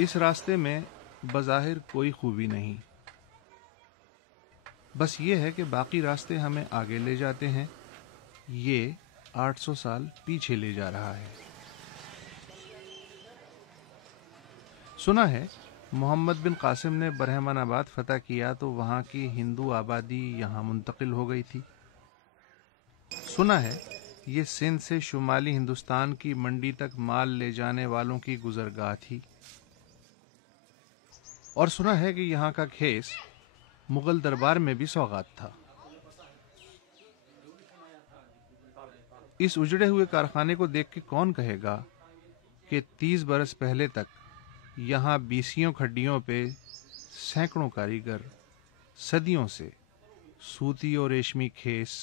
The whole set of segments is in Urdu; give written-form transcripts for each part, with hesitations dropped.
اس راستے میں بظاہر کوئی خوبی نہیں، بس یہ ہے کہ باقی راستے ہمیں آگے لے جاتے ہیں، یہ 800 سال پیچھے لے جا رہا ہے۔ سنا ہے محمد بن قاسم نے برہمن آباد فتح کیا تو وہاں کی ہندو آبادی یہاں منتقل ہو گئی تھی۔ سنا ہے یہ سندھ سے شمالی ہندوستان کی منڈی تک مال لے جانے والوں کی گزرگاہ تھی، اور سنا ہے کہ یہاں کا کھیس مغل دربار میں بھی سوغات تھا۔ اس اجڑے ہوئے کارخانے کو دیکھ کے کون کہے گا کہ 30 برس پہلے تک یہاں بیسیوں کھڈیوں پہ سینکڑوں کاریگر صدیوں سے سوتی اور ریشمی کھیس،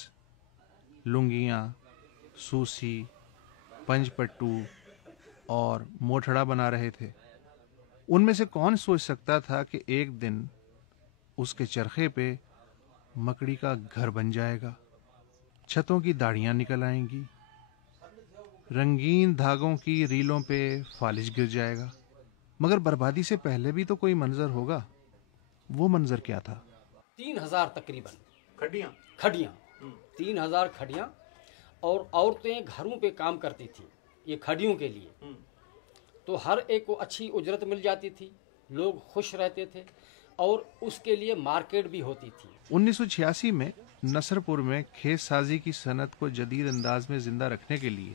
لنگیاں، سوسی، پنج پٹو اور موٹھڑا بنا رہے تھے۔ ان میں سے کون سوچ سکتا تھا کہ ایک دن اس کے چرخے پہ مکڑی کا گھر بن جائے گا، چھتوں کی داڑیاں نکل آئیں گی، رنگین دھاگوں کی ریلوں پہ فالج گر جائے گا۔ مگر بربادی سے پہلے بھی تو کوئی منظر ہوگا۔ وہ منظر کیا تھا؟ 3000 تقریباً کھڈیاں 3000 کھڈیاں، اور عورتیں گھروں پہ کام کرتی تھیں یہ کھڈیوں کے لیے، تو ہر ایک کو اچھی اجرت مل جاتی تھی، لوگ خوش رہتے تھے، اور اس کے لیے مارکیٹ بھی ہوتی تھی۔ 1986 میں نصر پور میں کھیت سازی کی صنعت کو جدید انداز میں زندہ رکھنے کے لیے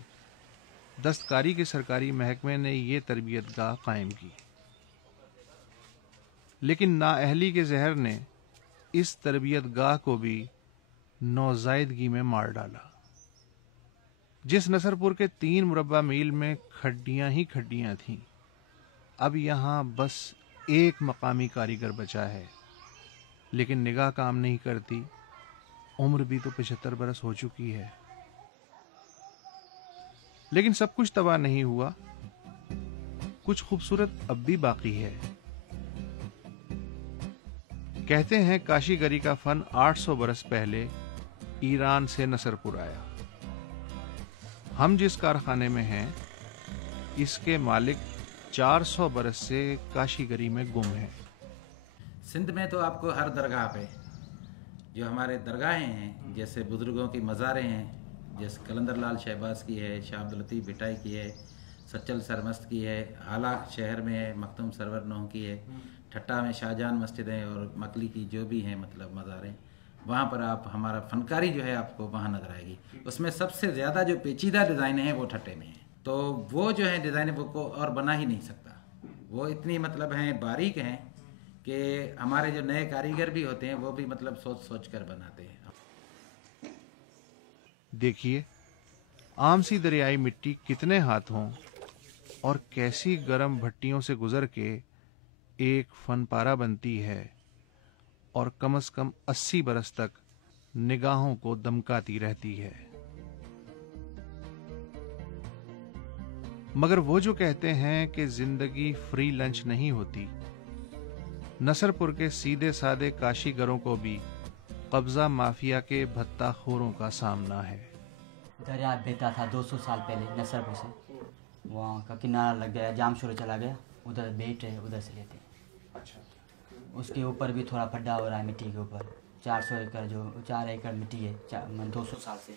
دستکاری کے سرکاری محکمے نے یہ تربیت گاہ قائم کی، لیکن نااہلی کے زہر نے اس تربیت گاہ کو بھی نوزائیدگی میں مار ڈالا۔ جس نصر پور کے 3 مربع میل میں کھڈیاں ہی کھڈیاں تھیں، اب یہاں بس ایک مقامی کاریگر بچا ہے، لیکن نگاہ کام نہیں کرتی، عمر بھی تو 75 برس ہو چکی ہے۔ لیکن سب کچھ تباہ نہیں ہوا، کچھ خوبصورت اب بھی باقی ہے۔ کہتے ہیں کاشی گری کا فن 800 برس پہلے ایران سے نصر پور آیا۔ ہم جس کارخانے میں ہیں اس کے مالک 400 برس سے کاشی گری میں گم ہیں۔ سندھ میں تو آپ کو ہر درگاہ پہ جو ہمارے درگاہیں ہیں، جیسے بزرگوں کی مزاریں ہیں، جیسے کلندر لال شہباز کی ہے، شاہ عبداللطیف بھٹائی کی ہے، سچل سرمست کی ہے، آلہ شہر میں ہے، مختوم سرور نوح کی ہے، ٹھٹا میں شاہجہان مسجد ہے، اور مکلی کی جو بھی ہیں مطلب مزاریں، وہاں پر آپ ہمارا فنکاری جو ہے آپ کو وہاں نظر آئے گی۔ اس میں سب سے زیادہ جو پیچیدہ ڈیزائن ہیں وہ ٹھٹے میں ہیں، تو وہ جو ہے ڈیزائن وہ کو اور بنا ہی نہیں سکتا، وہ اتنی مطلب ہیں باریک ہیں کہ ہمارے جو نئے کاریگر بھی ہوتے ہیں وہ بھی مطلب سوچ سوچ کر بناتے ہیں۔ دیکھیے عام سی دریائی مٹی کتنے ہاتھوں اور کیسی گرم بھٹیوں سے گزر کے ایک فن پارہ بنتی ہے، اور کم از کم 80 برس تک نگاہوں کو دمکاتی رہتی ہے۔ مگر وہ جو کہتے ہیں کہ زندگی فری لنچ نہیں ہوتی، نصر پور کے سیدھے سادے کاشی گروں کو بھی قبضہ مافیا کے بھتہ خوروں کا سامنا ہے۔ دریا بہتا تھا 200 سال پہلے نصر پور سے، وہاں کا کنارہ لگ گیا، جام شروع چلا گیا، ادھر بیٹ ہے، ادھر سے لیتے ہیں۔ اس کے اوپر بھی تھوڑا پھڈا ہو رہا ہے مٹی کے اوپر، 400 ایکڑ جو 4 ایکڑ مٹی ہے 200 سال سے،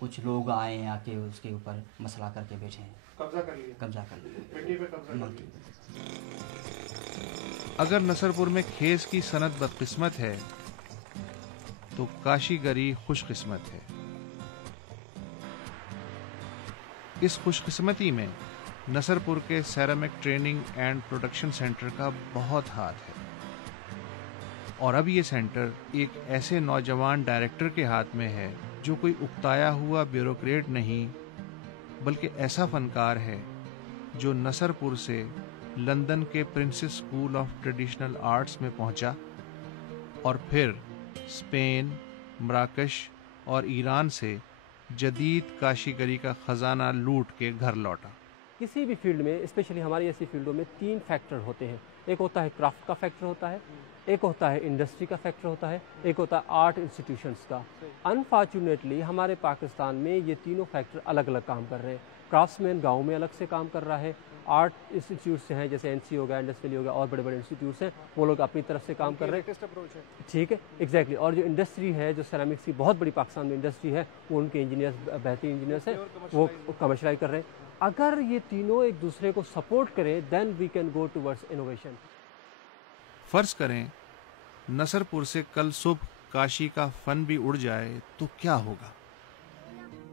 کچھ لوگ آئے ہیں آ کے اس کے اوپر مسئلہ کر کے بیٹھے ہیں، قبضہ کر لیا۔ اگر نصر پور میں کھیس کی صنعت بدقسمت ہے تو کاشی گری خوش قسمت ہے۔ اس خوش قسمتی میں نصر پور کے ceramic training and production centre کا بہت ہاتھ ہے، اور اب یہ سینٹر ایک ایسے نوجوان ڈائریکٹر کے ہاتھ میں ہے جو کوئی اکتایا ہوا بیوروکریٹ نہیں، بلکہ ایسا فنکار ہے جو نصر پور سے لندن کے princess school of traditional arts میں پہنچا، اور پھر اسپین، مراکش اور ایران سے جدید کاشی گری کا خزانہ لوٹ کے گھر لوٹا۔ کسی بھی فیلڈ میں، اسپیشلی ہماری ایسی فیلڈوں میں 3 فیکٹر ہوتے ہیں ایک ہوتا ہے کرافٹ کا فیکٹر ہوتا ہے، ایک ہوتا ہے انڈسٹری کا فیکٹر ہوتا ہے، ایک ہوتا ہے آرٹ انسٹیٹیوشنس کا. انفارچونیٹلی ہمارے پاکستان میں یہ تینوں فیکٹر الگ الگ کام کر رہے ہیں. کرافٹس مین گاؤں میں الگ سے کام کر رہا ہے، آرٹ انسٹیٹیوٹس ہیں جیسے این سی ہو گیا، انڈس ویلی ہو گیا، اور بڑے بڑے انسٹیٹیوٹس ہیں وہ لوگ اپنی طرف سے کام کر رہے ہیں. ٹھیک ہے، ایگزیکٹلی. اور جو انڈسٹری ہے، جو سیرامکس کی بہت بڑی پاکستان میں انڈسٹری ہے، وہ ان کے انجینئرس بہترین انجینئرس ہیں، وہ کمرشلائز کر رہے ہیں. اگر یہ تینوں ایک دوسرے کو سپورٹ کریں دین we can go towards innovation. فرض کریں نصر پور سے کل صبح کاشی کا فن بھی اڑ جائے تو کیا ہوگا؟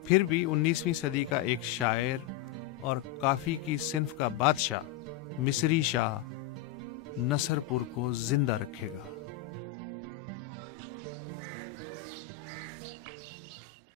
پھر بھی 19ویں صدی کا ایک شاعر اور کافی کی صنف کا بادشاہ مصری شاہ نصر پور کو زندہ رکھے گا.